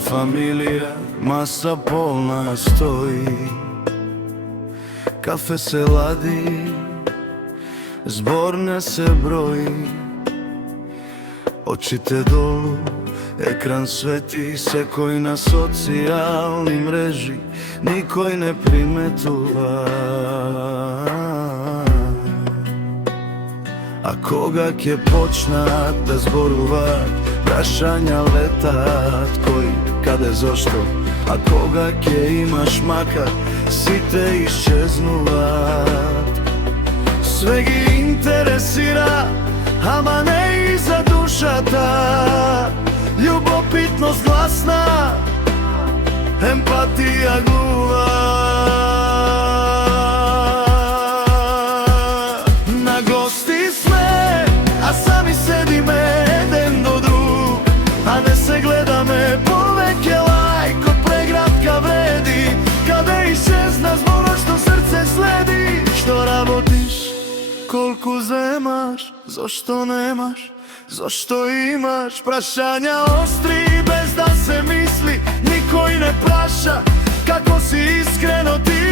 familija, masa polna stoji, kafe se ladi, zbor ne se broji. Очите долу, екран свети, секој на социјални мрежи, никој не приметува. А кога ќе почнат да зборуваат, прашања летат, кој, каде, зошто? А кога ќе имаш макар, сите исчезнуваат. Све ги интересира, ама не и за душата. Љубопитност гласна, емпатија глува. На гости сме, а сами седиме еден до друг, а не се гледаме, повеќе лајк од преградка вреди. Каде исчезна зборот што срце следи? Што работиш? Колку земаш, зошто немаш, зошто имаш? Прашања остри без да се мисли, никој не праша како си искрено ти.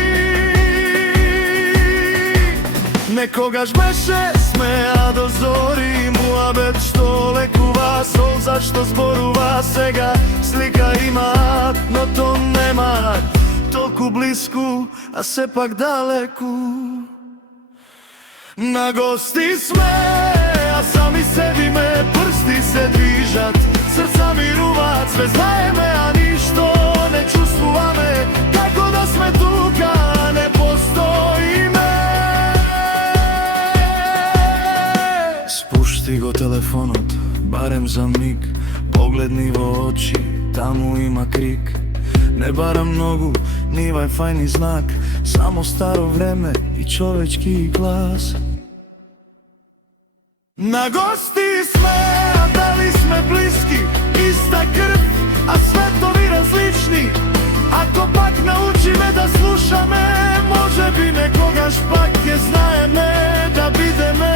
Некогаш беше смеа до зори, муабет што лекува, солза што зборува. Сега слика имаат, но то немаат, толку блиску, а сепак далеку. На гости сме, а сами седиме, прсти се движат, срца мируваат, све знаеме, а ништо не чувствуваме. Како да сме тука, не постоиме. Спушти го телефонот, барем за миг, погледни во очи, таму има крик. Не барам многу, ни Wi-Fi ни знак, само старо време и човечки глас. На гости сме, а дали сме блиски, иста крв, а светови различни. Ако пак научиме да слушаме, може би некогаш пак ќе знаеме да бидеме